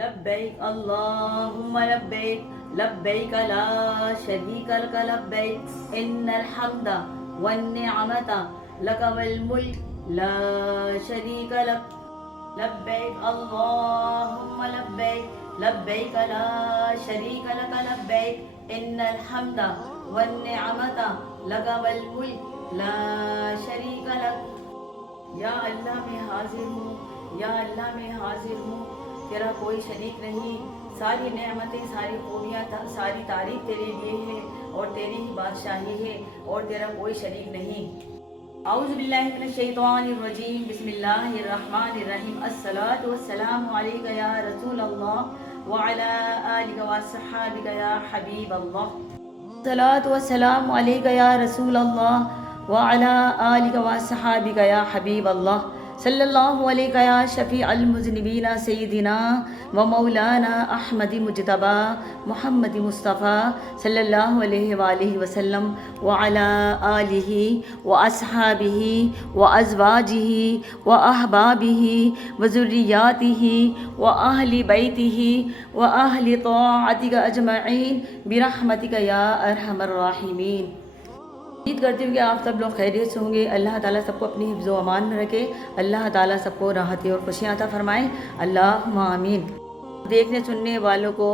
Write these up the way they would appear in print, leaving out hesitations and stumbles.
لبیک اللہم لبیک لبیک لا شریک لک لبیک ان الحمد والنعمت لک والملک لا شریک لک لبیک اللہم لبیک لبیک لا شریک لک لبیک ان الحمد والنعمت لک والملک لا شریک لک۔ یا اللہ میں حاضر ہوں، یا اللہ میں حاضر ہوں، تیرا کوئی شریک نہیں، ساری نعمتیں، ساری خوبیاں، ساری تعریف تیرے لیے ہے اور تیری ہی بادشاہی ہے اور تیرا کوئی شریک نہیں۔ اعوذ باللہ من الشیطان الرجیم، بسم اللہ الرحمن الرحیم۔ الصلاۃ والسلام علیک یا رسول اللہ وعلی آلک وصحابک یا حبیب اللہ۔ الصلاۃ والسلام علیک یا رسول اللہ وعلی آلک وصحابک یا حبیب اللہ، صلی اللہ علیہ یا شفیع المذنبین سیدنا و مولانا احمد مجتبی محمد مصطفیٰ صلی اللہ علیہ وآلہ وسلم وعلی آلہ و اصحابہ و ازواجہ و احبابہ و ذریاتہ و اہل بیتہ و اہل طاعتک اجمعین برحمتک یا ارحم الراحمین۔ امید کرتی ہوں کہ آپ سب لوگ خیریت سے ہوں گے۔ اللہ تعالیٰ سب کو اپنی حفظ و امان میں رکھے، اللہ تعالیٰ سب کو راحتیں اور خوشیاں عطا فرمائیں، اللہم آمین۔ دیکھنے سننے والوں کو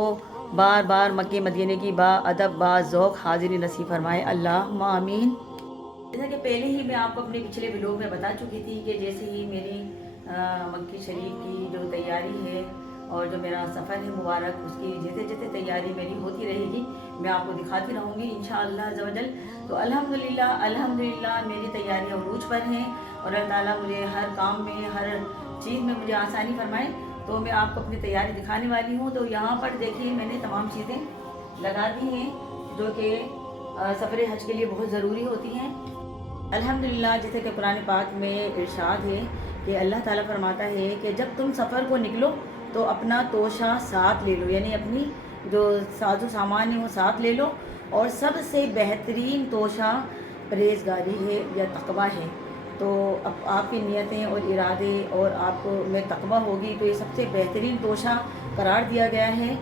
بار بار مکہ مدینے کی با ادب با ذوق حاضری نصیب فرمائے، اللہم آمین۔ جیسا کہ پہلے ہی میں آپ کو اپنے پچھلے ویڈیو میں بتا چکی تھی کہ جیسے ہی میری مکہ شریف کی جو تیاری ہے اور جو میرا سفر ہے مبارک، اس کی جیسے جیسے تیاری میری ہوتی رہے گی میں آپ کو دکھاتی رہوں گی انشاءاللہ عز و جل۔ تو الحمدللہ میری تیاریاں عروج پر ہیں اور اللہ تعالیٰ مجھے ہر کام میں، ہر چیز میں مجھے آسانی فرمائے۔ تو میں آپ کو اپنی تیاری دکھانے والی ہوں۔ تو یہاں پر دیکھیے میں نے تمام چیزیں لگا دی ہیں جو کہ سفر حج کے لیے بہت ضروری ہوتی ہیں۔ الحمدللہ جیسے کہ قرآن پاک میں ارشاد ہے کہ اللہ تعالیٰ فرماتا ہے کہ جب تم سفر کو نکلو تو اپنا توشہ ساتھ لے لو، یعنی اپنی جو ساز و سامان ہے وہ ساتھ لے لو، اور سب سے بہترین توشہ پرہیزگاری ہے یا تقویٰ ہے۔ تو اب آپ کی نیتیں اور ارادے اور آپ کو میں تقویٰ ہوگی تو یہ سب سے بہترین توشہ قرار دیا گیا ہے۔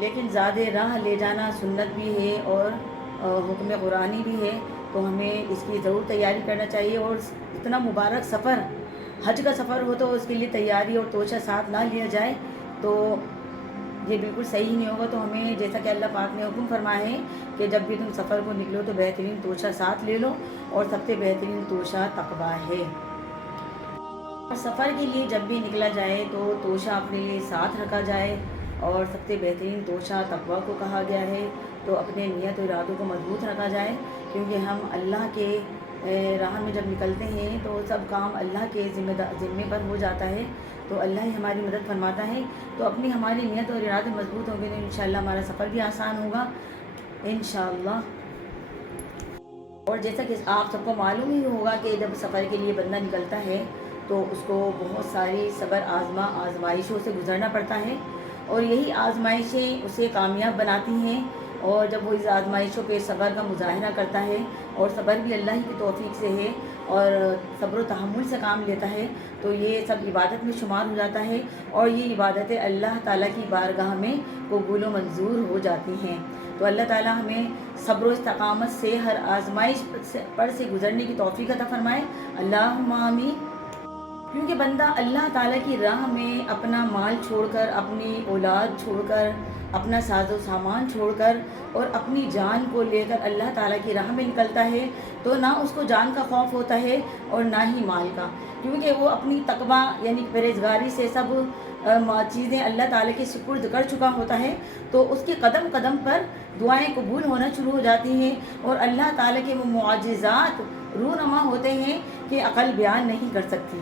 لیکن زیادہ راہ لے جانا سنت بھی ہے اور حکم قرآنی بھی ہے، تو ہمیں اس کی ضرور تیاری کرنا چاہیے۔ اور اتنا مبارک سفر، حج کا سفر ہو تو اس کے لیے تیاری اور توشہ ساتھ نہ لیا جائے تو یہ بالکل صحیح نہیں ہوگا۔ تو ہمیں جیسا کہ اللہ پاک نے حکم فرمایا ہے کہ جب بھی تم سفر کو نکلو تو بہترین توشہ ساتھ لے لو، اور سب سے بہترین توشہ تقویٰ ہے۔ اور سفر کے لیے جب بھی نکلا جائے تو توشہ اپنے لیے ساتھ رکھا جائے، اور سب سے بہترین توشہ تقویٰ کو کہا گیا ہے۔ تو اپنے نیت و ارادوں کو مضبوط رکھا جائے، کیونکہ ہم اللہ کے راہ میں جب نکلتے ہیں تو سب کام اللہ کے ذمے پر ہو جاتا ہے، تو اللہ ہی ہماری مدد فرماتا ہے۔ تو اپنی ہماری نیت اور ارادے مضبوط ہوں گے تو انشاءاللہ ہمارا سفر بھی آسان ہوگا انشاءاللہ۔ اور جیسا کہ آپ سب کو معلوم ہی ہوگا کہ جب سفر کے لیے بندہ نکلتا ہے تو اس کو بہت ساری صبر آزمائشوں سے گزرنا پڑتا ہے، اور یہی آزمائشیں اسے کامیاب بناتی ہیں۔ اور جب وہ اس آزمائشوں پہ صبر کا مظاہرہ کرتا ہے، اور صبر بھی اللہ کی توفیق سے ہے، اور صبر و تحمل سے کام لیتا ہے، تو یہ سب عبادت میں شمار ہو جاتا ہے، اور یہ عبادتیں اللہ تعالیٰ کی بارگاہ میں قبول و منظور ہو جاتی ہیں۔ تو اللہ تعالیٰ ہمیں صبر و استقامت سے ہر آزمائش پر سے گزرنے کی توفیق عطا فرمائے، اللہم آمین۔ کیونکہ بندہ اللہ تعالیٰ کی راہ میں اپنا مال چھوڑ کر، اپنی اولاد چھوڑ کر، اپنا ساز و سامان چھوڑ کر اور اپنی جان کو لے کر اللہ تعالیٰ کی راہ میں نکلتا ہے، تو نہ اس کو جان کا خوف ہوتا ہے اور نہ ہی مال کا، کیونکہ وہ اپنی تقویٰ یعنی پرہیزگاری سے سب چیزیں اللہ تعالیٰ کے سپرد کر چکا ہوتا ہے، تو اس کے قدم قدم پر دعائیں قبول ہونا شروع ہو جاتی ہیں، اور اللہ تعالیٰ کے وہ معجزات رونما ہوتے ہیں کہ عقل بیان نہیں کر سکتی۔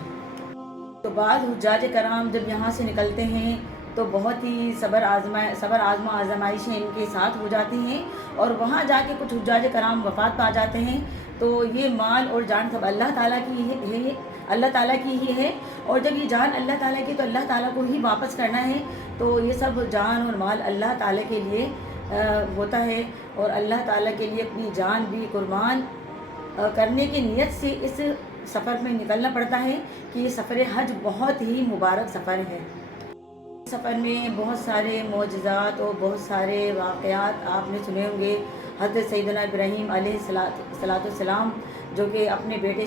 تو بعض حجاج کرام جب یہاں سے نکلتے ہیں تو بہت ہی صبر آزما آزمائشیں ان کے ساتھ ہو جاتی ہیں، اور وہاں جا کے کچھ حجاج کرام وفات پا جاتے ہیں۔ تو یہ مال اور جان سب اللہ تعالیٰ کی ہے، اللہ تعالیٰ کی ہی ہے، اور جب یہ جان اللہ تعالیٰ کی تو اللہ تعالیٰ کو ہی واپس کرنا ہے۔ تو یہ سب جان اور مال اللہ تعالیٰ کے لیے ہوتا ہے، اور اللہ تعالیٰ کے لیے اپنی جان بھی قربان کرنے کی نیت سے اس سفر میں نکلنا پڑتا ہے کہ یہ سفر حج بہت ہی مبارک سفر ہے۔ سفر میں بہت سارے معجزات اور بہت سارے واقعات آپ نے سنے ہوں گے۔ حضرت سیدنا ابراہیم علیہ السلام جو کہ اپنے بیٹے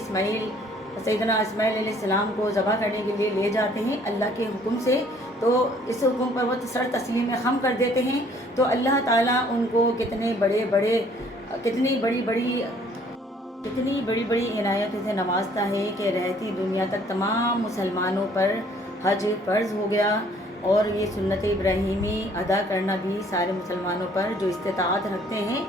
سیدنا اسماعیل علیہ السلام کو ذبح کرنے کے لیے لے جاتے ہیں اللہ کے حکم سے، تو اس حکم پر وہ سر تسلیم خم کر دیتے ہیں، تو اللہ تعالیٰ ان کو کتنی بڑی بڑی عنایتوں سے نوازتا ہے کہ رہتی دنیا تک تمام مسلمانوں پر حج فرض ہو گیا، اور یہ سنت ابراہیمی ادا کرنا بھی سارے مسلمانوں پر جو استطاعت رکھتے ہیں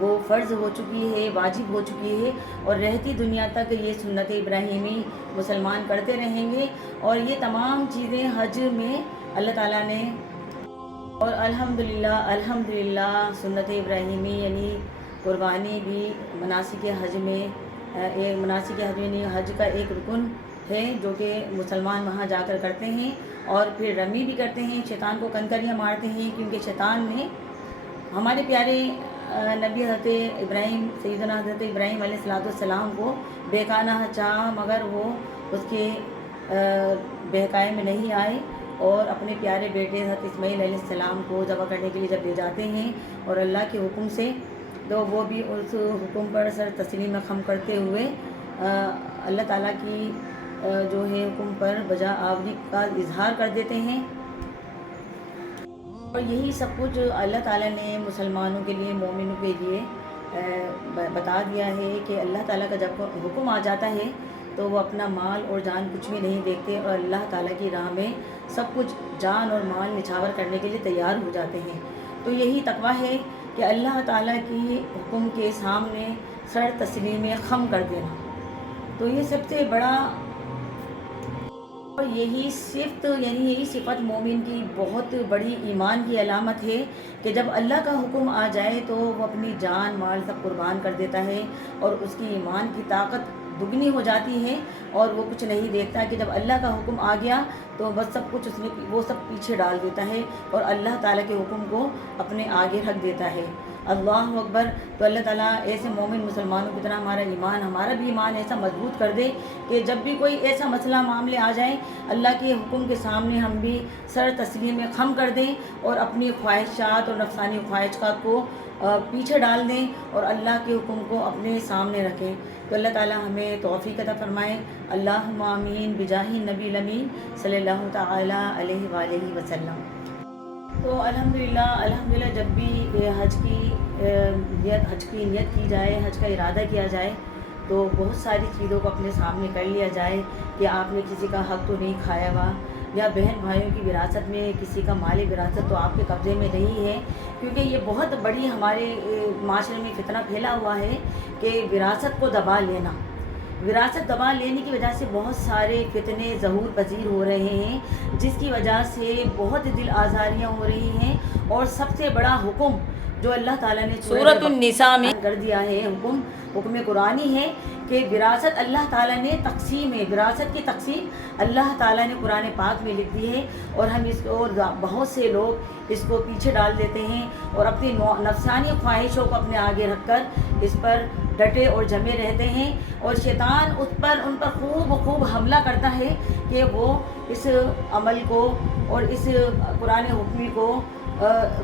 وہ فرض ہو چکی ہے، واجب ہو چکی ہے، اور رہتی دنیا تک یہ سنت ابراہیمی مسلمان کرتے رہیں گے۔ اور یہ تمام چیزیں حج میں اللہ تعالیٰ نے، اور الحمدللہ سنت ابراہیمی یعنی قربانی بھی مناسک حج میں حج کا ایک رکن ہے جو کہ مسلمان وہاں جا کر کرتے ہیں، اور پھر رمی بھی کرتے ہیں، شیطان کو کنکریاں مارتے ہیں، کیونکہ شیطان نے ہمارے پیارے نبی سیدنا حضرت ابراہیم علیہ السلام کو بہکانا چاہا، مگر وہ اس کے بہکائے میں نہیں آئے، اور اپنے پیارے بیٹے حضرت اسماعیل علیہ السلام کو ذبح کرنے کے لیے جب لے جاتے ہیں اور اللہ کے حکم سے، تو وہ بھی اس حکم پر سر تسلیم خم کرتے ہوئے اللہ تعالیٰ کی جو ہے حکم پر بجا آوری کا اظہار کر دیتے ہیں۔ اور یہی سب کچھ اللہ تعالیٰ نے مسلمانوں کے لیے، مومنوں کے لیے بتا دیا ہے کہ اللہ تعالیٰ کا جب حکم آ جاتا ہے تو وہ اپنا مال اور جان کچھ بھی نہیں دیکھتے، اور اللہ تعالیٰ کی راہ میں سب کچھ جان اور مال نچھاور کرنے کے لیے تیار ہو جاتے ہیں۔ تو یہی تقویٰ ہے کہ اللہ تعالیٰ کی حکم کے سامنے سر تسلیم خم کر دینا، تو یہ سب سے بڑا، اور یہی صفت مومن کی بہت بڑی ایمان کی علامت ہے کہ جب اللہ کا حکم آ جائے تو وہ اپنی جان مال سب قربان کر دیتا ہے، اور اس کی ایمان کی طاقت دگنی ہو جاتی ہے، اور وہ کچھ نہیں دیکھتا کہ جب اللہ کا حکم آ گیا تو بس سب کچھ وہ سب پیچھے ڈال دیتا ہے، اور اللہ تعالیٰ کے حکم کو اپنے آگے رکھ دیتا ہے۔ اللہ اکبر۔ تو اللہ تعالیٰ ایسے مومن مسلمانوں کی طرح ہمارا بھی ایمان ایسا مضبوط کر دے کہ جب بھی کوئی ایسا مسئلہ معاملے آ جائیں، اللہ کے حکم کے سامنے ہم بھی سر تسلیم خم کر دیں، اور اپنی خواہشات اور نفسانی خواہشات کو پیچھے ڈال دیں، اور اللہ کے حکم کو اپنے سامنے رکھیں۔ تو اللہ تعالیٰ ہمیں توفیق عطا فرمائے۔ اللہم آمین بجاہ النبی الامین صلی اللہ تعالیٰ علیہ وآلہ وسلم۔ تو الحمدللہ جب بھی حج کی نیت کی جائے، حج کا ارادہ کیا جائے، تو بہت ساری چیزوں کو اپنے سامنے کر لیا جائے کہ آپ نے کسی کا حق تو نہیں کھایا ہوا، یا بہن بھائیوں کی وراثت میں کسی کا مالی وراثت تو آپ کے قبضے میں نہیں ہے، کیونکہ یہ بہت بڑی ہمارے معاشرے میں فتنہ پھیلا ہوا ہے کہ وراثت کو دبا لینا۔ وراثت دبا لینے کی وجہ سے بہت سارے فتنے ظہور پذیر ہو رہے ہیں، جس کی وجہ سے بہت دل آزاریاں ہو رہی ہیں، اور سب سے بڑا حکم جو اللہ تعالیٰ نے سورۃ النساء میں کر دیا ہے، حکم قرآنی ہے کہ وراثت اللہ تعالیٰ نے تقسیم ہے، وراثت کی تقسیم اللہ تعالیٰ نے قرآن پاک میں لکھ دی ہے، اور ہم اس کو، اور بہت سے لوگ اس کو پیچھے ڈال دیتے ہیں، اور اپنی نفسانی خواہشوں کو اپنے آگے رکھ کر اس پر ڈٹے اور جمے رہتے ہیں، اور شیطان ان پر خوب حملہ کرتا ہے کہ وہ اس عمل کو اور اس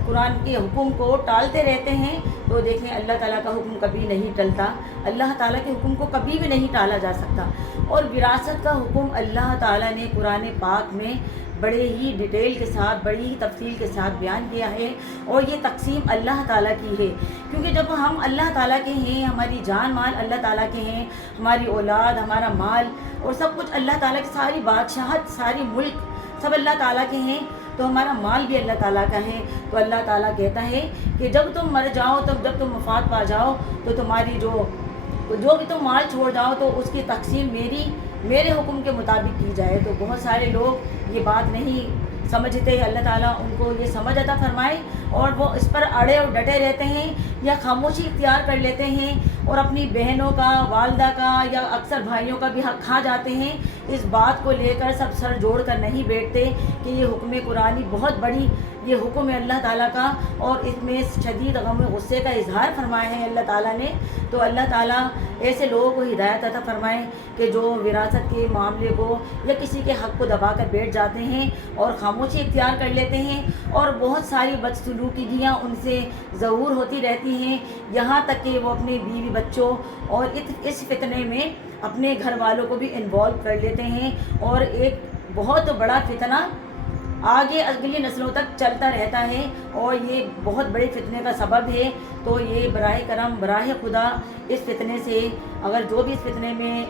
قرآن کے حکم کو ٹالتے رہتے ہیں۔ تو دیکھیں اللہ تعالیٰ کا حکم کبھی نہیں ٹلتا، اللہ تعالیٰ کے حکم کو کبھی بھی نہیں ٹالا جا سکتا، اور وراثت کا حکم اللہ تعالیٰ نے قرآن پاک میں بڑے ہی ڈیٹیل کے ساتھ، بڑی ہی تفصیل کے ساتھ بیان کیا ہے، اور یہ تقسیم اللہ تعالیٰ کی ہے، کیونکہ جب ہم اللہ تعالیٰ کے ہیں، ہماری جان مال اللہ تعالیٰ کے ہیں، ہماری اولاد، ہمارا مال اور سب کچھ اللہ تعالیٰ کی، ساری بادشاہت، ساری ملک سب اللہ تعالیٰ کے ہیں، تو ہمارا مال بھی اللہ تعالیٰ کا ہے۔ تو اللہ تعالیٰ کہتا ہے کہ جب تم مر جاؤ، جب تم وفات پا جاؤ، تو تمہاری جو بھی تم مال چھوڑ جاؤ تو اس کی تقسیم میرے حکم کے مطابق کی جائے۔ تو بہت سارے لوگ یہ بات نہیں سمجھتے، اللہ تعالیٰ ان کو یہ سمجھ عطا فرمائے، اور وہ اس پر اڑے اور ڈٹے رہتے ہیں، یا خاموشی اختیار کر لیتے ہیں، اور اپنی بہنوں کا، والدہ کا یا اکثر بھائیوں کا بھی حق کھا جاتے ہیں، اس بات کو لے کر سب سر جوڑ کر نہیں بیٹھتے کہ یہ حکم قرآنی بہت بڑی یہ حکم ہے اللہ تعالیٰ کا، اور اس میں شدید غم و غصے کا اظہار فرمایا ہے اللہ تعالیٰ نے۔ تو اللہ تعالیٰ ایسے لوگوں کو ہدایت عطا فرمائے کہ جو وراثت کے معاملے کو یا کسی کے حق کو دبا کر بیٹھ جاتے ہیں اور خاموشی اختیار کر لیتے ہیں، اور بہت ساری بدسلوکیاں ان سے ظہور ہوتی رہتی ہیں، یہاں تک کہ وہ اپنے بیوی بچوں اور اس فتنے میں اپنے گھر والوں کو بھی انوالو کر لیتے ہیں، اور ایک بہت بڑا فتنہ آگے اگلی نسلوں تک چلتا رہتا ہے، اور یہ بہت بڑے فتنے کا سبب ہے۔ تو یہ براہ کرم، براہ خدا، اس فتنے سے اگر جو بھی اس فتنے میں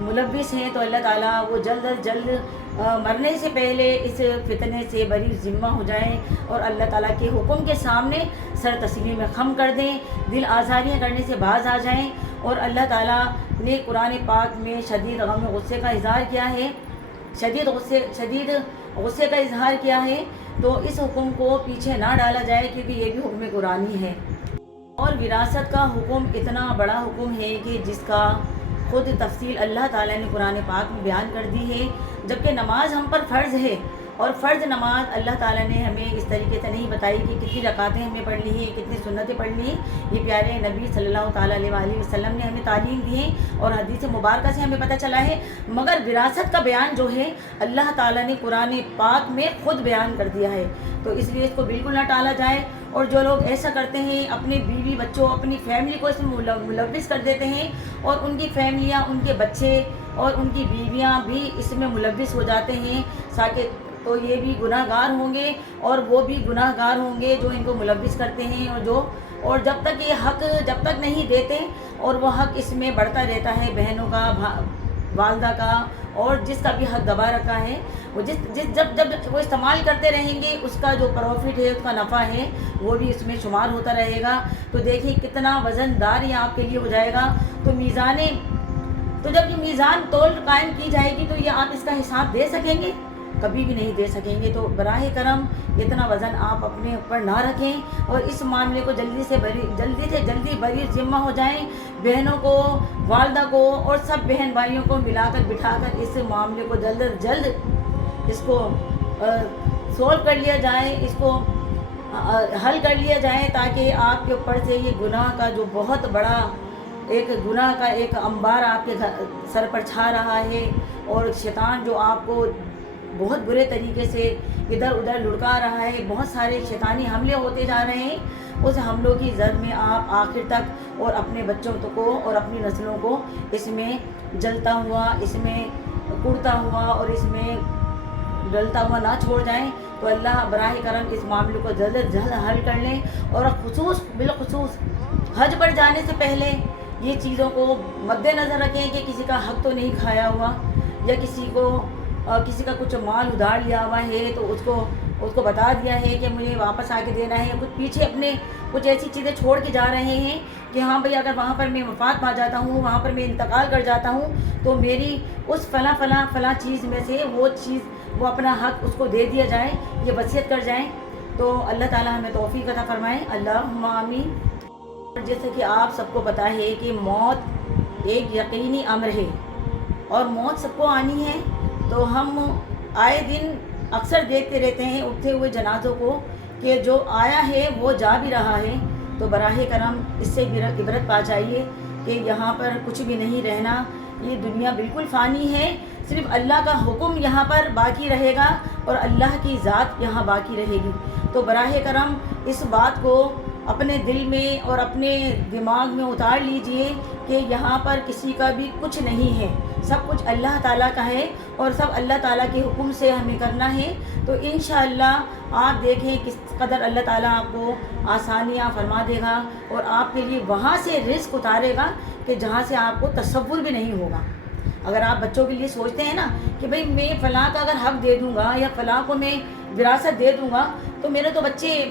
ملوث ہیں تو اللہ تعالیٰ وہ جلد از جلد مرنے سے پہلے اس فتنے سے بری ذمہ ہو جائیں، اور اللہ تعالیٰ کے حکم کے سامنے سر تسلیم میں خم کر دیں، دل آزاریاں کرنے سے باز آ جائیں۔ اور اللہ تعالیٰ نے قرآن پاک میں شدید غم و غصے کا اظہار کیا ہے، شدید غصے کا اظہار کیا ہے، تو اس حکم کو پیچھے نہ ڈالا جائے، کیونکہ یہ بھی حکم قرآنی ہے۔ اور وراثت کا حکم اتنا بڑا حکم ہے کہ جس کا خود تفصیل اللہ تعالیٰ نے قرآن پاک میں بیان کر دی ہے، جبکہ نماز ہم پر فرض ہے، اور فرض نماز اللہ تعالیٰ نے ہمیں اس طریقے سے نہیں بتائی کہ کتنی رکعتیں ہمیں پڑھنی ہیں، کتنی سنتیں پڑھنی ہیں، یہ پیارے نبی صلی اللہ تعالیٰ علیہ وآلہ وسلم نے ہمیں تعلیم دی ہے، اور حدیث مبارکہ سے ہمیں پتہ چلا ہے۔ مگر وراثت کا بیان جو ہے اللہ تعالیٰ نے قرآن پاک میں خود بیان کر دیا ہے، تو اس لیے اس کو بالکل نہ ٹالا جائے۔ اور جو لوگ ایسا کرتے ہیں، اپنے بیوی بچوں، اپنی فیملی کو اس میں ملوث کر دیتے ہیں، اور ان کی فیملیاں، ان کے بچے اور ان کی بیویاں بھی اس میں ملوث ہو جاتے ہیں، تو یہ بھی گناہ گار ہوں گے، اور وہ بھی گناہ گار ہوں گے جو ان کو ملوث کرتے ہیں، اور جب تک یہ حق جب تک نہیں دیتے، اور وہ حق اس میں بڑھتا رہتا ہے، بہنوں کا، والدہ کا، اور جس کا بھی حق دبا رکھا ہے، وہ جب وہ استعمال کرتے رہیں گے، اس کا جو پروفٹ ہے، اس کا نفع ہے، وہ بھی اس میں شمار ہوتا رہے گا۔ تو دیکھیے کتنا وزن دار یہ آپ کے لیے ہو جائے گا۔ تو جب یہ میزان تول قائم کی جائے گی، تو یہ آپ اس کا حساب دے سکیں گے؟ کبھی بھی نہیں دے سکیں گے۔ تو براہ کرم اتنا وزن آپ اپنے اوپر نہ رکھیں، اور اس معاملے کو جلدی سے جلدی بری ذمہ ہو جائیں، بہنوں کو، والدہ کو، اور سب بہن بھائیوں کو ملا کر بٹھا کر اس معاملے کو جلد از جلد اس کو سولو کر لیا جائے، اس کو حل کر لیا جائے، تاکہ آپ کے اوپر سے یہ گناہ کا جو بہت بڑا گناہ کا ایک انبار آپ کے سر پر چھا رہا ہے، اور شیطان جو آپ کو بہت برے طریقے سے ادھر ادھر لڑکا رہا ہے، بہت سارے شیطانی حملے ہوتے جا رہے ہیں، اس حملوں کی زد میں آپ آخر تک اور اپنے بچوں کو اور اپنی نسلوں کو اس میں جلتا ہوا، اس میں کڑتا ہوا اور اس میں ڈلتا ہوا نہ چھوڑ جائیں۔ تو اللہ براہ کرم اس معاملے کو جلد از جلد حل کر لیں، اور بالخصوص حج پر جانے سے پہلے یہ چیزوں کو مد نظر رکھیں کہ کسی کا حق تو نہیں کھایا ہوا، یا کسی کا کچھ مال ادھار لیا ہوا ہے تو اس کو بتا دیا ہے کہ مجھے واپس آ کے دینا ہے، کچھ پیچھے اپنے کچھ ایسی چیزیں چھوڑ کے جا رہے ہیں کہ ہاں بھئی اگر وہاں پر میں وفات پا جاتا ہوں، وہاں پر میں انتقال کر جاتا ہوں، تو میری اس فلاں چیز میں سے وہ اپنا حق اس کو دے دیا جائے، یہ وصیت کر جائیں۔ تو اللہ تعالیٰ ہمیں توفیق عطا فرمائے، اللہم آمین۔ جیسے کہ آپ سب کو پتہ ہے کہ موت ایک یقینی امر ہے، اور موت سب کو آنی ہے، تو ہم آئے دن اکثر دیکھتے رہتے ہیں اٹھتے ہوئے جنازوں کو کہ جو آیا ہے وہ جا بھی رہا ہے۔ تو براہ کرم اس سے عبرت پا جائیے کہ یہاں پر کچھ بھی نہیں رہنا، یہ دنیا بالکل فانی ہے، صرف اللہ کا حکم یہاں پر باقی رہے گا، اور اللہ کی ذات یہاں باقی رہے گی۔ تو براہ کرم اس بات کو اپنے دل میں اور اپنے دماغ میں اتار لیجئے کہ یہاں پر کسی کا بھی کچھ نہیں ہے، سب کچھ اللہ تعالیٰ کا ہے، اور سب اللہ تعالیٰ کے حکم سے ہمیں کرنا ہے۔ تو انشاءاللہ آپ دیکھیں کس قدر اللہ تعالیٰ آپ کو آسانیاں فرما دے گا، اور آپ کے لیے وہاں سے رزق اتارے گا کہ جہاں سے آپ کو تصور بھی نہیں ہوگا۔ اگر آپ بچوں کے لیے سوچتے ہیں نا کہ بھئی میں فلاں کا اگر حق دے دوں گا، یا فلاں کو میں وراثت دے دوں گا، تو میرے تو بچے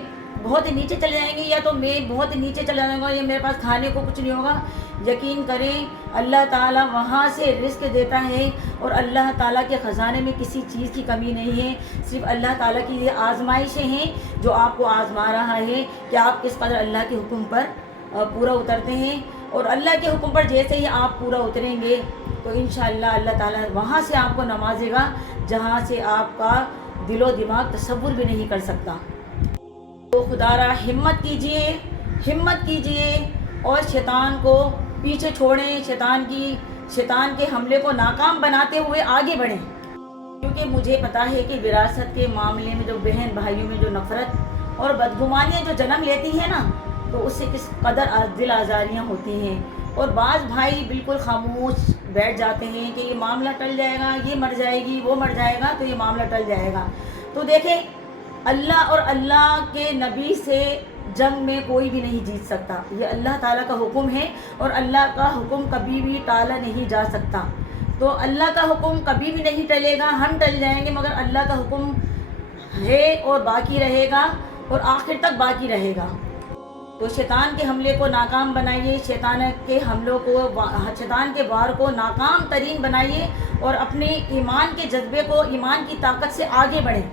بہت نیچے چلے جائیں گے، یا تو میں بہت نیچے چلا جاؤں گا، یا میرے پاس کھانے کو کچھ نہیں ہوگا۔ یقین کریں اللہ تعالیٰ وہاں سے رزق دیتا ہے، اور اللہ تعالیٰ کے خزانے میں کسی چیز کی کمی نہیں ہے، صرف اللہ تعالیٰ کی یہ آزمائشیں ہیں جو آپ کو آزما رہا ہے کہ آپ کس قدر اللہ کے حکم پر پورا اترتے ہیں، اور اللہ کے حکم پر جیسے ہی آپ پورا اتریں گے تو انشاءاللہ اللہ تعالیٰ وہاں سے آپ کو نوازے گا جہاں سے آپ کا دل و دماغ تصور بھی نہیں کر سکتا۔ تو خدا را ہمت کیجئے اور شیطان کو پیچھے چھوڑیں، شیطان کے حملے کو ناکام بناتے ہوئے آگے بڑھیں، کیونکہ مجھے پتا ہے کہ وراثت کے معاملے میں جو بہن بھائیوں میں جو نفرت اور بدگمانیاں جو جنم لیتی ہیں نا، تو اس سے کس قدر دل آزاریاں ہوتی ہیں، اور بعض بھائی بالکل خاموش بیٹھ جاتے ہیں کہ یہ معاملہ ٹل جائے گا، یہ مر جائے گی، وہ مر جائے گا تو یہ معاملہ ٹل جائے گا۔ تو دیکھیں، اللہ اور اللہ کے نبی سے جنگ میں کوئی بھی نہیں جیت سکتا، یہ اللہ تعالیٰ کا حکم ہے، اور اللہ کا حکم کبھی بھی ٹالا نہیں جا سکتا۔ تو اللہ کا حکم کبھی بھی نہیں ٹلے گا، ہم ٹل جائیں گے مگر اللہ کا حکم ہے اور باقی رہے گا، اور آخر تک باقی رہے گا۔ تو شیطان کے حملے کو ناکام بنائیے، شیطان کے وار کو ناکام ترین بنائیے، اور اپنے ایمان کے جذبے کو، ایمان کی طاقت سے آگے بڑھیں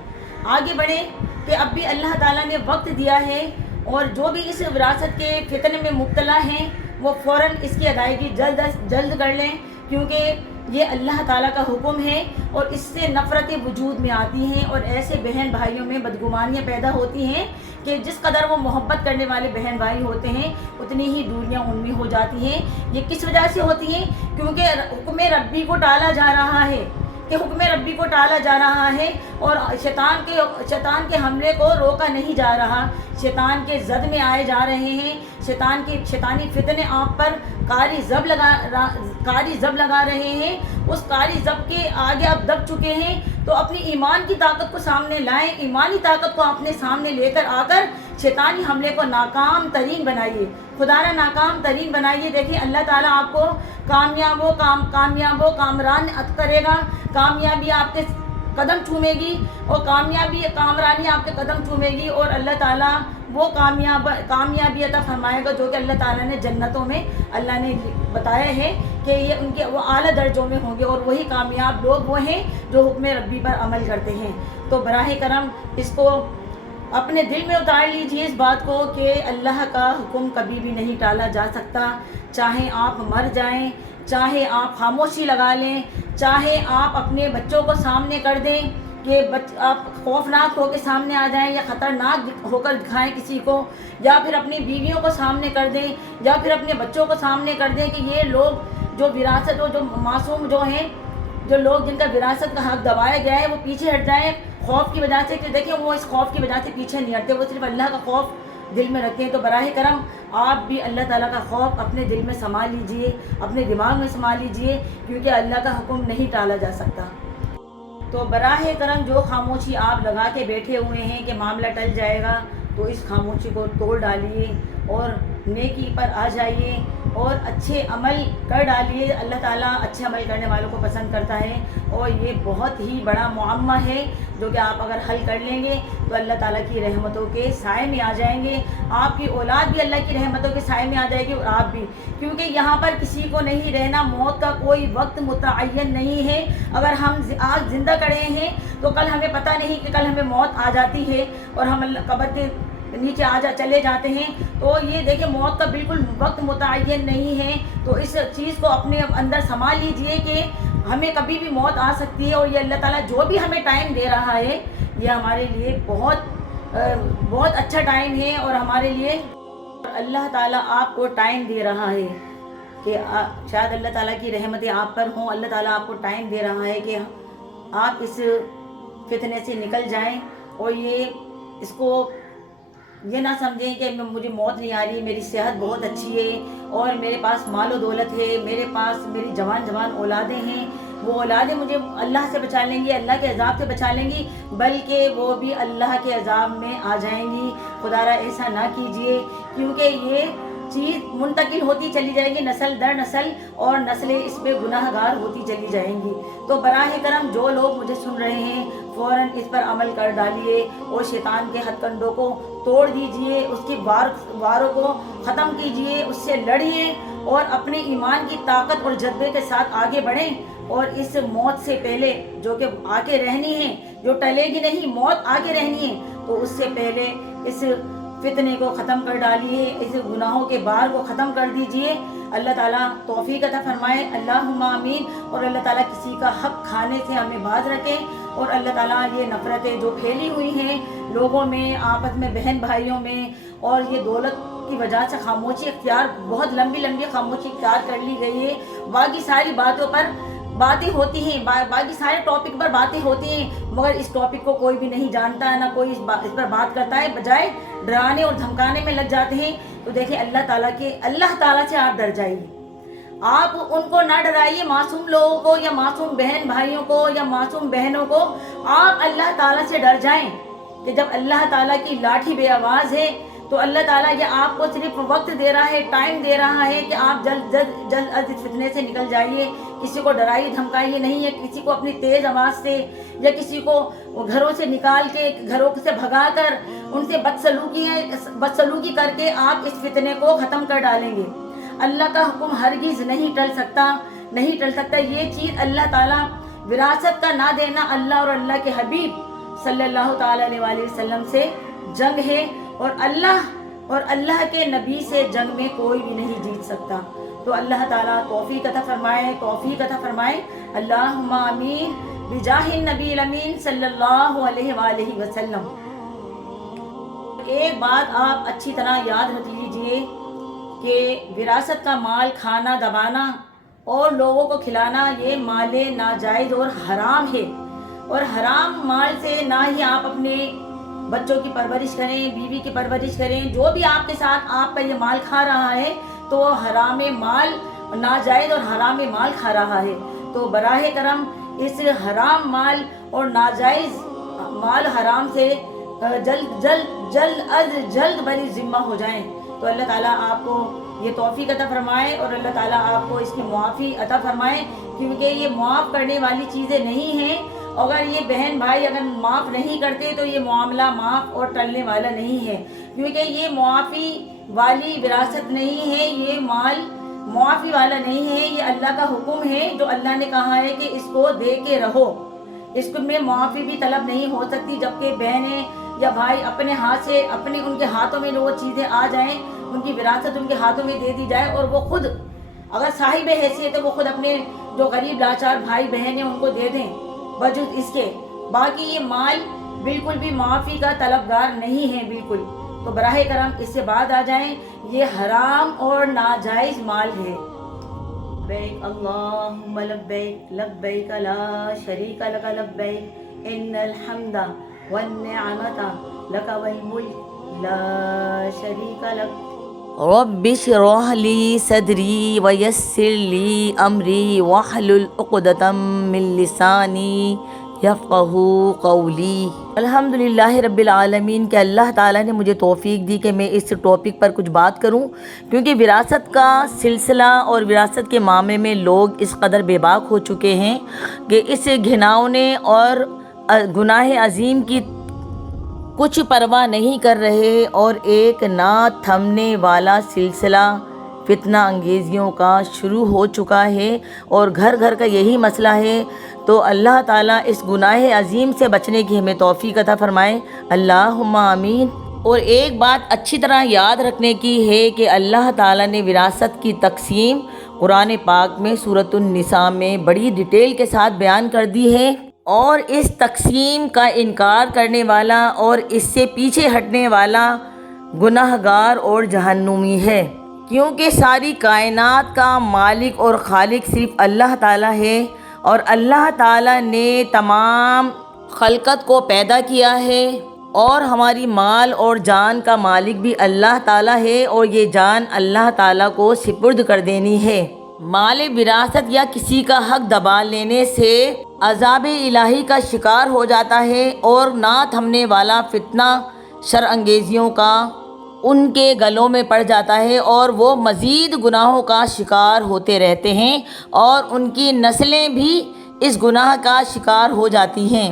کہ اب بھی اللہ تعالیٰ نے وقت دیا ہے، اور جو بھی اس وراثت کے فتنے میں مبتلا ہیں وہ فوراً اس کی ادائیگی جلد کر لیں، کیونکہ یہ اللہ تعالیٰ کا حکم ہے، اور اس سے نفرتیں وجود میں آتی ہیں، اور ایسے بہن بھائیوں میں بدگمانیاں پیدا ہوتی ہیں کہ جس قدر وہ محبت کرنے والے بہن بھائی ہوتے ہیں اتنی ہی دوریاں ان میں ہو جاتی ہیں۔ یہ کس وجہ سے ہوتی ہیں؟ کیونکہ حکم ربی کو ٹالا جا رہا ہے، اور شیطان کے حملے کو روکا نہیں جا رہا، شیطان کے زد میں آئے جا رہے ہیں، شیطانی فتنے آپ پر کاری زب لگا رہے ہیں، اس کاری زب کے آگے آپ دب چکے ہیں۔ تو اپنی ایمان کی طاقت کو سامنے لائیں، ایمانی طاقت کو اپنے سامنے لے کر آ کر شیطانی حملے کو ناکام ترین بنائیے، خدا را ناکام ترین بنائیے۔ دیکھیں اللہ تعالیٰ آپ کو کامیاب و کامران کرے گا، کامیابی آپ کے قدم چومے گی، اور کامرانی آپ کے قدم چومے گی، اور اللہ تعالیٰ وہ کامیابی عطا فرمائے گا جو کہ اللہ تعالیٰ نے جنتوں میں اللہ نے بتایا ہے کہ یہ ان کے وہ اعلیٰ درجوں میں ہوں گے، اور وہی کامیاب لوگ وہ ہیں جو حکم ربی پر عمل کرتے ہیں۔ تو براہ کرم اس کو اپنے دل میں اتار لیجیے اس بات کو کہ اللہ کا حکم کبھی بھی نہیں ٹالا جا سکتا، چاہے آپ مر جائیں، چاہے آپ خاموشی لگا لیں، چاہے آپ اپنے بچوں کو سامنے کر دیں کہ آپ خوفناک ہو کے سامنے آ جائیں، یا خطرناک ہو کر دکھائیں کسی کو، یا پھر اپنی بیویوں کو سامنے کر دیں، یا پھر اپنے بچوں کو سامنے کر دیں کہ یہ لوگ جو وراثت، جو معصوم جو ہیں، جو لوگ جن کا وراثت کا حق دبایا گیا ہے وہ پیچھے ہٹ جائیں خوف کی وجہ سے، کہ دیکھیں وہ اس خوف کی وجہ سے پیچھے نہیں ہٹتے، وہ صرف اللہ کا خوف دل میں رکھتے ہیں۔ تو براہ کرم آپ بھی اللہ تعالیٰ کا خوف اپنے دل میں سما لیجئے، اپنے دماغ میں سما لیجئے، کیونکہ اللہ کا حکم نہیں ٹالا جا سکتا۔ تو براہ کرم جو خاموشی آپ لگا کے بیٹھے ہوئے ہیں کہ معاملہ ٹل جائے گا، تو اس خاموشی کو توڑ ڈالیے اور نیکی پر آ جائیے اور اچھے عمل کر ڈالیے۔ اللہ تعالیٰ اچھے عمل کرنے والوں کو پسند کرتا ہے، اور یہ بہت ہی بڑا معمہ ہے جو کہ آپ اگر حل کر لیں گے تو اللہ تعالیٰ کی رحمتوں کے سائے میں آ جائیں گے، آپ کی اولاد بھی اللہ کی رحمتوں کے سائے میں آ جائے گی، اور آپ بھی، کیونکہ یہاں پر کسی کو نہیں رہنا، موت کا کوئی وقت متعین نہیں ہے۔ اگر ہم آج زندہ کھڑے ہیں تو کل ہمیں پتہ نہیں کہ کل ہمیں موت آ جاتی ہے اور ہم قبر کے نیچے چلے جاتے ہیں۔ تو یہ دیکھیں موت کا بالکل وقت متعین نہیں ہے، تو اس چیز کو اپنے اندر سنبھال لیجئے کہ ہمیں کبھی بھی موت آ سکتی ہے، اور یہ اللہ تعالیٰ جو بھی ہمیں ٹائم دے رہا ہے یہ ہمارے لیے بہت اچھا ٹائم ہے، اور ہمارے لیے اللہ تعالیٰ آپ کو ٹائم دے رہا ہے کہ شاید اللہ تعالیٰ کی رحمتیں آپ پر ہوں، اللہ تعالیٰ آپ کو ٹائم دے رہا ہے کہ آپ اس فتنے سے نکل جائیں، اور اس کو یہ نہ سمجھیں کہ مجھے موت نہیں آ رہی، میری صحت بہت اچھی ہے اور میرے پاس مال و دولت ہے، میرے پاس میری جوان اولادیں ہیں، وہ اولادیں مجھے اللہ سے بچا لیں گی، اللہ کے عذاب سے بچا لیں گی، بلکہ وہ بھی اللہ کے عذاب میں آ جائیں گی۔ خدا را ایسا نہ کیجیے، کیونکہ یہ چیز منتقل ہوتی چلی جائے گی نسل در نسل، اور نسلیں اس پہ گناہ گار ہوتی چلی جائیں گی۔ تو براہ کرم جو لوگ مجھے سن رہے ہیں فوراً اس پر عمل کر ڈالیے، اور شیطان کے ہتھ کنڈوں کو توڑ دیجئے، اس کی واروں کو ختم کیجئے، اس سے لڑیے، اور اپنے ایمان کی طاقت اور جذبے کے ساتھ آگے بڑھیں، اور اس موت سے پہلے جو کہ آ کے رہنی ہے، جو ٹلے گی نہیں، موت آ کے رہنی ہے، تو اس سے پہلے اس فتنے کو ختم کر ڈالیے، اس گناہوں کے بار کو ختم کر دیجئے۔ اللہ تعالیٰ توفیق عطا فرمائے، اللہم آمین۔ اور اللہ تعالیٰ کسی کا حق کھانے سے ہمیں باز رکھے، اور اللہ تعالیٰ یہ نفرتیں جو پھیلی ہوئی ہیں لوگوں میں، آپس میں، بہن بھائیوں میں، اور یہ دولت کی وجہ سے خاموشی اختیار، بہت لمبی لمبی خاموشی اختیار کر لی گئی ہے۔ باقی ساری باتوں پر باتیں ہوتی ہیں، باقی سارے ٹاپک پر باتیں ہوتی ہیں، مگر اس ٹاپک کو کوئی بھی نہیں جانتا ہے، نہ کوئی اس پر بات کرتا ہے، بجائے ڈرانے اور دھمکانے میں لگ جاتے ہیں۔ تو دیکھیں اللہ تعالیٰ سے آپ ڈر جائیے، آپ ان کو نہ ڈرائیے، معصوم لوگوں کو یا معصوم بہن بھائیوں کو یا معصوم بہنوں کو، آپ اللہ تعالیٰ سے ڈر جائیں کہ جب اللہ تعالیٰ کی لاٹھی بے آواز ہے تو اللہ تعالیٰ یہ آپ کو صرف وقت دے رہا ہے، ٹائم دے رہا ہے کہ آپ جلد از اس فتنے سے نکل جائیے۔ کسی کو ڈرائیے دھمکائیے نہیں ہے، کسی کو اپنی تیز آواز سے یا کسی کو گھروں سے نکال کے، گھروں سے بھگا کر، ان سے بدسلوکی کر کے آپ اس فتنے کو ختم کر ڈالیں گے۔ اللہ کا حکم ہرگز نہیں ٹل سکتا۔ یہ چیز اللہ تعالیٰ وراثت کا نہ دینا اللہ اور اللہ کے حبیب صلی اللہ تعالیٰ علیہ وآلہ وسلم سے جنگ ہے، اور اللہ کے نبی سے جنگ میں کوئی بھی نہیں جیت سکتا۔ تو اللہ تعالیٰ توفیق عطا فرمائے، اللہم آمین بجاہ النبی الامین صلی اللہ علیہ وآلہ وسلم۔ ایک بات آپ اچھی طرح یاد رکھ لیجئے کہ وراثت کا مال کھانا، دبانا اور لوگوں کو کھلانا یہ مال ناجائز اور حرام ہے، اور حرام مال سے نہ ہی آپ اپنے بچوں کی پرورش کریں، بیوی کی پرورش کریں، جو بھی آپ کے ساتھ آپ کا یہ مال کھا رہا ہے تو وہ حرام مال، ناجائز اور حرام مال کھا رہا ہے۔ تو براہ کرم اس حرام مال اور ناجائز مال حرام سے جلد بری ذمہ ہو جائیں۔ تو اللہ تعالیٰ آپ کو یہ توفیق عطا فرمائے، اور اللہ تعالیٰ آپ کو اس کی معافی عطا فرمائے، کیونکہ یہ معاف کرنے والی چیزیں نہیں ہیں۔ اگر یہ بہن بھائی اگر معاف نہیں کرتے تو یہ معاملہ معاف اور ٹلنے والا نہیں ہے، کیونکہ یہ معافی والی وراثت نہیں ہے، یہ مال معافی والا نہیں ہے، یہ اللہ کا حکم ہے جو اللہ نے کہا ہے کہ اس کو دے کے رہو۔ اس میں معافی بھی طلب نہیں ہو سکتی، جبکہ بہنیں یا بھائی اپنے ہاتھ سے ان کے ہاتھوں میں وہ چیزیں آ جائیں، ان کی وراثت ان کے ہاتھوں میں دے دی جائے، اور وہ خود اگر صاحب حیثیت ہے وہ خود اپنے جو غریب لاچار بھائی بہن ہیں ان کو دے دیں، وجود اس کے باقی یہ مال بالکل بھی معافی کا طلبگار نہیں ہے بالکل۔ تو براہ کرم اس سے بعد آ جائیں، یہ حرام اور ناجائز مال ہے۔ لبیک اللہم لبیک، لبیک لا شریک لک لبیک، ان الحمد والنعمت لک والملک لا شریک لک۔ رب اشرح لی صدری ویسر لی امری واحلل عقدۃ من لسانی یفقہوا قولی۔ الحمدللہ رب العالمین کہ اللہ تعالیٰ نے مجھے توفیق دی کہ میں اس ٹاپک پر کچھ بات کروں، کیونکہ وراثت کا سلسلہ اور وراثت کے معاملے میں لوگ اس قدر بے باک ہو چکے ہیں کہ اس گھناؤنے اور گناہ عظیم کی کچھ پرواہ نہیں کر رہے، اور ایک نہ تھمنے والا سلسلہ فتنہ انگیزیوں کا شروع ہو چکا ہے، اور گھر گھر کا یہی مسئلہ ہے۔ تو اللہ تعالیٰ اس گناہ عظیم سے بچنے کی ہمیں توفیق عطا فرمائے، اللہم آمین۔ اور ایک بات اچھی طرح یاد رکھنے کی ہے کہ اللہ تعالیٰ نے وراثت کی تقسیم قرآن پاک میں سورۃ النساء میں بڑی ڈیٹیل کے ساتھ بیان کر دی ہے، اور اس تقسیم کا انکار کرنے والا اور اس سے پیچھے ہٹنے والا گناہ گار اور جہنمی ہے، کیونکہ ساری کائنات کا مالک اور خالق صرف اللہ تعالیٰ ہے، اور اللہ تعالیٰ نے تمام خلقت کو پیدا کیا ہے، اور ہماری مال اور جان کا مالک بھی اللہ تعالیٰ ہے، اور یہ جان اللہ تعالیٰ کو سپرد کر دینی ہے۔ مال وراثت یا کسی کا حق دبا لینے سے عذاب الہی کا شکار ہو جاتا ہے، اور نہ تھمنے والا فتنہ شر انگیزیوں کا ان کے گلوں میں پڑ جاتا ہے، اور وہ مزید گناہوں کا شکار ہوتے رہتے ہیں، اور ان کی نسلیں بھی اس گناہ کا شکار ہو جاتی ہیں۔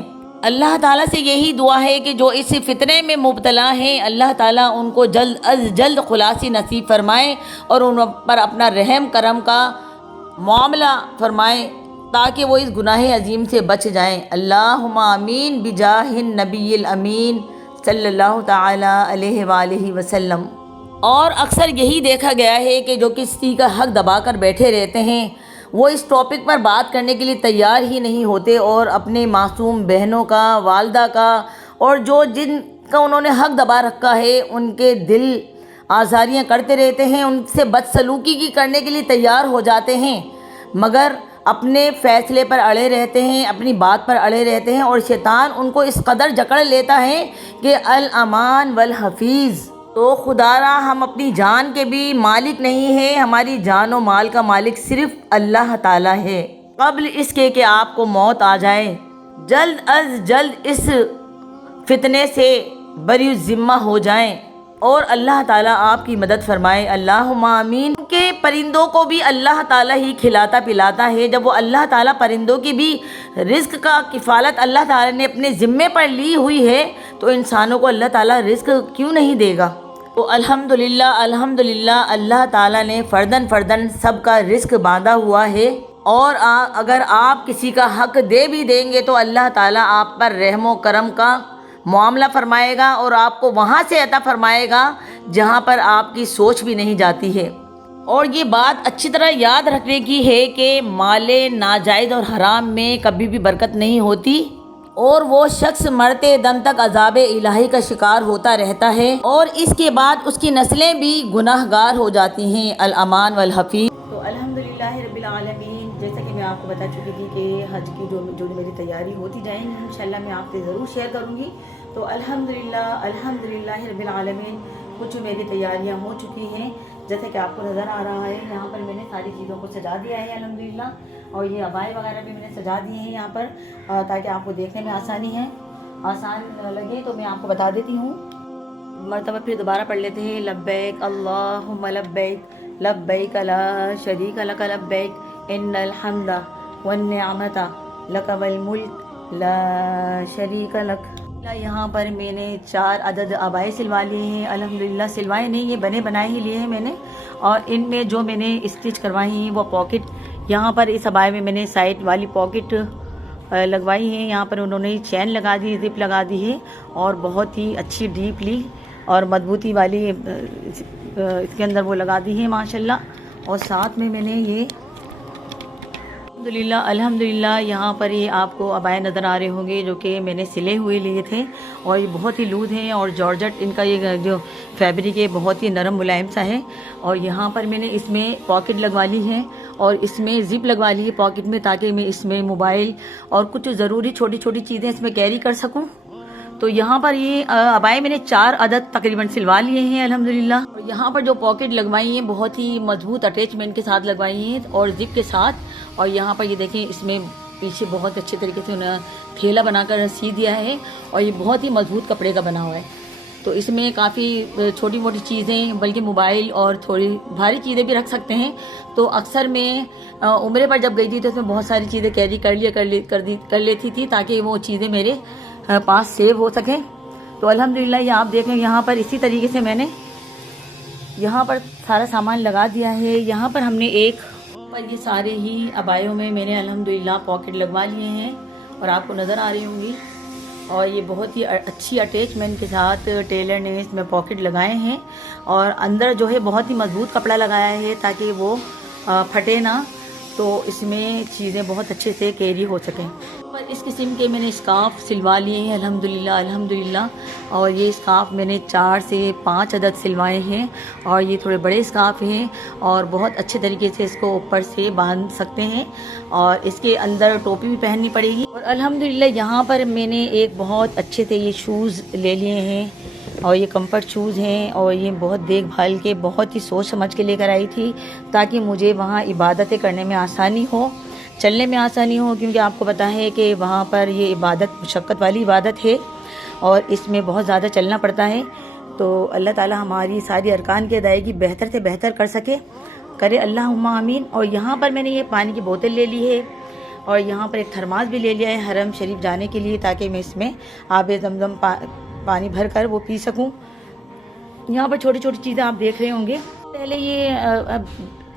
اللہ تعالیٰ سے یہی دعا ہے کہ جو اس فتنے میں مبتلا ہیں اللہ تعالیٰ ان کو جلد از جلد خلاصی نصیب فرمائے، اور ان پر اپنا رحم کرم کا معاملہ فرمائے تاکہ وہ اس گناہ عظیم سے بچ جائیں۔ اللہم آمین بجاہ النبی الامین صلی اللہ تعالی علیہ وآلہ وسلم۔ اور اکثر یہی دیکھا گیا ہے کہ جو کسی کا حق دبا کر بیٹھے رہتے ہیں وہ اس ٹاپک پر بات کرنے کے لیے تیار ہی نہیں ہوتے، اور اپنے معصوم بہنوں کا، والدہ کا، اور جن کا انہوں نے حق دبا رکھا ہے ان کے دل آزاریاں کرتے رہتے ہیں، ان سے بدسلوکی کی کرنے کے لیے تیار ہو جاتے ہیں، مگر اپنے فیصلے پر اڑے رہتے ہیں، اپنی بات پر اڑے رہتے ہیں، اور شیطان ان کو اس قدر جکڑ لیتا ہے کہ الامان والحفیظ۔ تو خدا را ہم اپنی جان کے بھی مالک نہیں ہیں، ہماری جان و مال کا مالک صرف اللہ تعالیٰ ہے۔ قبل اس کے کہ آپ کو موت آ جائے، جلد از جلد اس فتنے سے بری الذمہ ہو جائیں اور اللہ تعالیٰ آپ کی مدد فرمائے، اللہم آمین۔ کہ پرندوں کو بھی اللہ تعالیٰ ہی کھلاتا پلاتا ہے، جب وہ اللہ تعالیٰ پرندوں کی بھی رزق کا کفالت اللہ تعالیٰ نے اپنے ذمے پر لی ہوئی ہے تو انسانوں کو اللہ تعالیٰ رزق کیوں نہیں دے گا؟ تو الحمدللہ اللہ تعالیٰ نے فرداً سب کا رزق باندھا ہوا ہے، اور اگر آپ کسی کا حق دے بھی دیں گے تو اللہ تعالیٰ آپ پر رحم و کرم کا معاملہ فرمائے گا، اور آپ کو وہاں سے عطا فرمائے گا جہاں پر آپ کی سوچ بھی نہیں جاتی ہے۔ اور یہ بات اچھی طرح یاد رکھنے کی ہے کہ مال ناجائز اور حرام میں کبھی بھی برکت نہیں ہوتی، اور وہ شخص مرتے دم تک عذاب الہی کا شکار ہوتا رہتا ہے، اور اس کے بعد اس کی نسلیں بھی گناہ گار ہو جاتی ہیں۔ الامان والحفیظ۔ تو الحمدللہ رب العالمین، جیسا کہ میں آپ کو بتا چکی تھی کہ حج کی جو میری تیاری ہوتی جائیں گی انشاءاللہ میں آپ سے ضرور شیئر کروں گی۔ تو الحمدللہ رب العالمین، کچھ میری تیاریاں ہو چکی ہیں، جیسے کہ آپ کو نظر آ رہا ہے یہاں پر میں نے ساری چیزوں کو سجا دیا ہے الحمدللہ، اور یہ عبائے وغیرہ بھی میں نے سجا دیے ہیں یہاں پر تاکہ آپ کو دیکھنے میں آسان لگے۔ تو میں آپ کو بتا دیتی ہوں، مرتبہ پھر دوبارہ پڑھ لیتے ہیں۔ لبیک اللہم لبیک، لبیک لا شریک لک لبیک، ان الحمد والنعمت لک والملک لا شریک لک۔ یہاں پر میں نے 4 عدد عبائے سلوا لیے ہیں الحمدللہ، سلوائے نہیں، یہ بنے بنائے ہی لیے ہیں میں نے، اور ان میں جو میں نے اسٹچ کروائی ہیں وہ پاکٹ، یہاں پر اس عبائے میں نے سائڈ والی پاکٹ لگوائی ہیں، یہاں پر انہوں نے چین لگا دی، زپ لگا دی ہے، اور بہت ہی اچھی ڈیپلی اور مضبوطی والی اس کے اندر وہ لگا دی ہے ماشاءاللہ۔ اور ساتھ میں نے یہ الحمدللہ یہاں پر یہ آپ کو عبائے نظر آ رہے ہوں گے جو کہ میں نے سلے ہوئے لیے تھے، اور یہ بہت ہی لوز ہیں، اور جارجٹ ان کا یہ جو فیبرک ہے بہت ہی نرم ملائم سا ہے، اور یہاں پر میں نے اس میں پاکٹ لگوا لی ہے، اور اس میں زپ لگوا لی ہے پاکٹ میں، تاکہ میں اس میں موبائل اور کچھ ضروری چھوٹی چھوٹی چیزیں اس میں کیری کر سکوں۔ تو یہاں پر یہ عبائے میں نے 4 عدد تقریباً سلوا لیے ہیں الحمدللہ۔ اور یہاں پر جو پاکٹ لگوائی ہیں بہت ہی مضبوط اٹیچمنٹ کے ساتھ لگوائی ہیں اور زپ کے ساتھ، اور یہاں پر یہ دیکھیں اس میں پیچھے بہت اچھے طریقے سے انہیں تھیلا بنا کر سی دیا ہے، اور یہ بہت ہی مضبوط کپڑے کا بنا ہوا ہے۔ تو اس میں کافی چھوٹی موٹی چیزیں، بلکہ موبائل اور تھوڑی بھاری چیزیں بھی رکھ سکتے ہیں۔ تو اکثر میں عمرے پر جب گئی تھی تو اس میں بہت ساری چیزیں کیری کر لیتی تھی تاکہ وہ چیزیں میرے پاس سیو ہو سکیں۔ تو الحمدللہ یہ آپ دیکھیں یہاں پر اسی طریقے سے میں نے یہاں پر سارا سامان لگا دیا ہے۔ یہاں پر ہم نے ایک پر یہ سارے ہی عبایوں میں نے الحمدللہ پاکٹ لگوا لیے ہیں، اور آپ کو نظر آ رہی ہوں گی، اور یہ بہت ہی اچھی اٹیچمنٹ کے ساتھ ٹیلر نے اس میں پاکٹ لگائے ہیں، اور اندر جو ہے بہت ہی مضبوط کپڑا لگایا ہے تاکہ وہ پھٹے نہ، تو اس میں چیزیں بہت اچھے سے کیری ہو سکیں۔ پر اس قسم کے میں نے اسکارف سلوا لیے ہیں الحمدللہ، اور یہ اسکارف میں نے 4 سے 5 عدد سلوائے ہیں، اور یہ تھوڑے بڑے اسکارف ہیں، اور بہت اچھے طریقے سے اس کو اوپر سے باندھ سکتے ہیں، اور اس کے اندر ٹوپی بھی پہننی پڑے گی۔ اور الحمدللہ یہاں پر میں نے ایک بہت اچھے سے یہ شوز لے لیے ہیں، اور یہ کمفرٹ شوز ہیں، اور یہ بہت دیکھ بھال کے بہت ہی سوچ سمجھ کے لے کر آئی تھی تاکہ مجھے وہاں عبادتیں کرنے میں آسانی ہو، چلنے میں آسانی ہو، کیونکہ آپ کو پتہ ہے کہ وہاں پر یہ عبادت مشقت والی عبادت ہے، اور اس میں بہت زیادہ چلنا پڑتا ہے۔ تو اللہ تعالی ہماری ساری ارکان کی ادائیگی بہتر سے بہتر کر سکے، کرے اللہم آمین۔ اور یہاں پر میں نے یہ پانی کی بوتل لے لی ہے، اور یہاں پر ایک تھرماس بھی لے لیا ہے حرم شریف جانے کے لیے تاکہ میں اس میں آب زمزم پانی بھر کر وہ پی سکوں۔ یہاں پر چھوٹی چھوٹی چیزیں آپ دیکھ رہے ہوں گے۔ پہلے یہ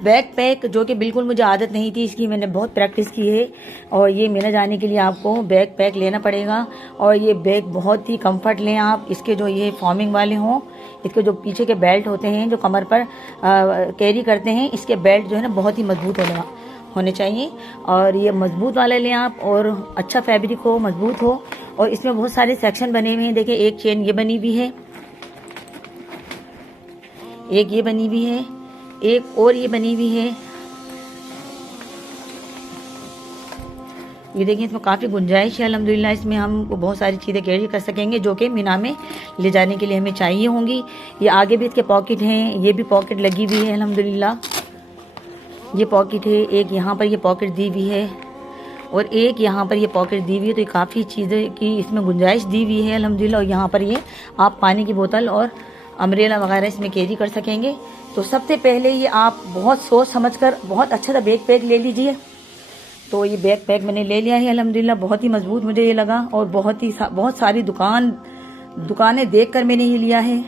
بیک پیک جو کہ بالکل مجھے عادت نہیں تھی، اس کی میں نے بہت پریکٹس کی ہے، اور یہ مینا جانے کے لیے آپ کو بیک پیک لینا پڑے گا. اور یہ بیگ بہت ہی کمفرٹ لیں آپ. اس کے جو یہ فارمنگ والے ہوں، اس کے جو پیچھے کے بیلٹ ہوتے ہیں جو کمر پر کیری کرتے ہیں، اس کے بیلٹ جو ہے نا بہت ہی مضبوط ہونے چاہیے. اور یہ مضبوط والا لیں آپ، اور اچھا فیبرک ہو، مضبوط ہو. اور اس میں بہت سارے سیکشن بنے ہوئے ہیں. دیکھیں ایک چین یہ بنی ہوئی ہے، ایک یہ بنی ہوئی ہے، ایک اور یہ بنی ہوئی ہے. یہ دیکھیں اس میں کافی گنجائش ہے الحمدللہ. اس میں ہم بہت ساری چیزیں کیری کر سکیں گے جو کہ مینا میں لے جانے کے لیے ہمیں چاہیے ہوں گی. یہ آگے بھی اس کے پاکٹ ہیں، یہ بھی پاکٹ لگی ہوئی ہے الحمدللہ. یہ پاکٹ ہے، ایک یہاں پر یہ پاکٹ دی ہوئی ہے، اور ایک یہاں پر یہ پاکٹ دی ہوئی ہے. تو یہ کافی چیزیں کی اس میں گنجائش دی ہوئی ہے الحمدللہ. اور یہاں پر یہ آپ پانی کی بوتل اور امبریلا وغیرہ اس میں کیری کر سکیں گے. تو سب سے پہلے یہ آپ بہت سوچ سمجھ کر بہت اچھا سا بیگ پیک لے لیجئے. تو یہ بیگ پیک میں نے لے لیا ہے الحمدللہ. بہت ہی مضبوط مجھے یہ لگا، اور بہت ساری دکانیں دیکھ کر میں نے یہ لیا ہے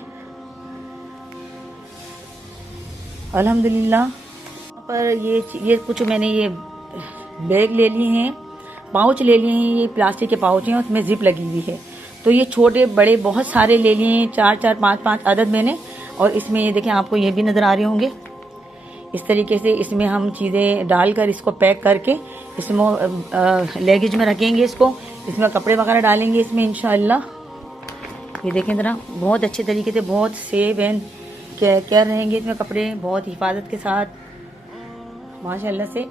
الحمدللہ. یہاں پر یہ کچھ میں نے یہ بیگ لے لیے ہیں، پاؤچ لے لیے ہیں. یہ پلاسٹک کے پاؤچ ہیں، اس میں زپ لگی ہوئی ہے. تو یہ چھوٹے بڑے بہت سارے لے لیے ہیں، 4 5 عدد میں نے. اور اس میں یہ دیکھیں آپ کو یہ بھی نظر آ رہے ہوں گے. اس طریقے سے اس میں ہم چیزیں ڈال کر اس کو پیک کر کے اس میں لیگیج میں رکھیں گے. اس میں کپڑے وغیرہ ڈالیں گے اس میں انشاءاللہ. یہ دیکھیں ذرا بہت اچھے طریقے سے، بہت سیف اینڈ کیئر رہیں گے اس میں کپڑے، بہت حفاظت کے ساتھ ماشاءاللہ سے.